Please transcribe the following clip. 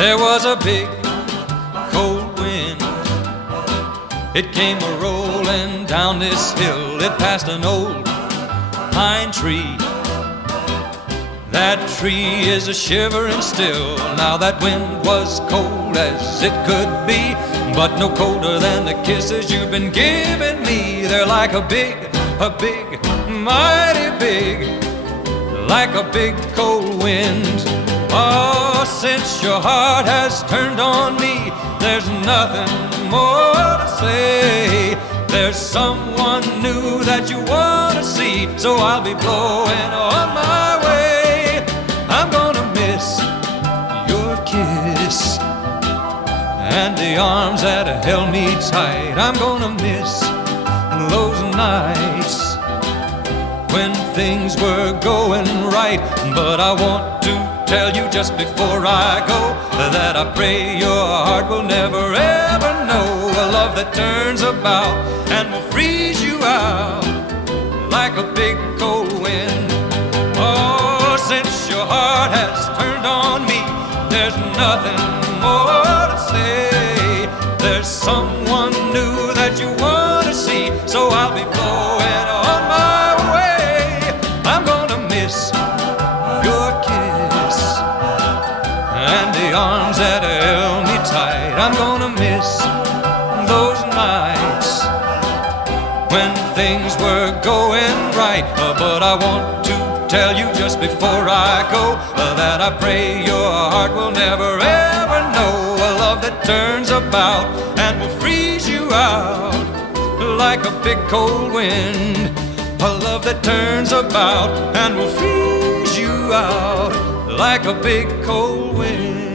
There was a big cold wind. It came a-rolling down this hill. It passed an old pine tree. That tree is a-shivering still. Now that wind was cold as it could be, but no colder than the kisses you've been giving me. They're like a big, mighty big, like a big cold wind. Oh, since your heart has turned on me, there's nothing more to say. There's someone new that you want to see, so I'll be blowing on my way. I'm gonna miss your kiss and the arms that held me tight. I'm gonna miss those nights when things were going right. But I want to tell you just before I go that I pray your heart will never ever know a love that turns about and will freeze you out like a big cold wind. Oh, since your heart has turned on me, there's nothing more to say. There's someone new that you want to see, so I'll be blowing on my way. I'm gonna miss your kiss and the arms that held me tight. I'm gonna miss those nights when things were going right. But I want to tell you just before I go that I pray your heart will never ever know a love that turns about and will freeze you out like a big cold wind. A love that turns about and will freeze you out like a big cold wind.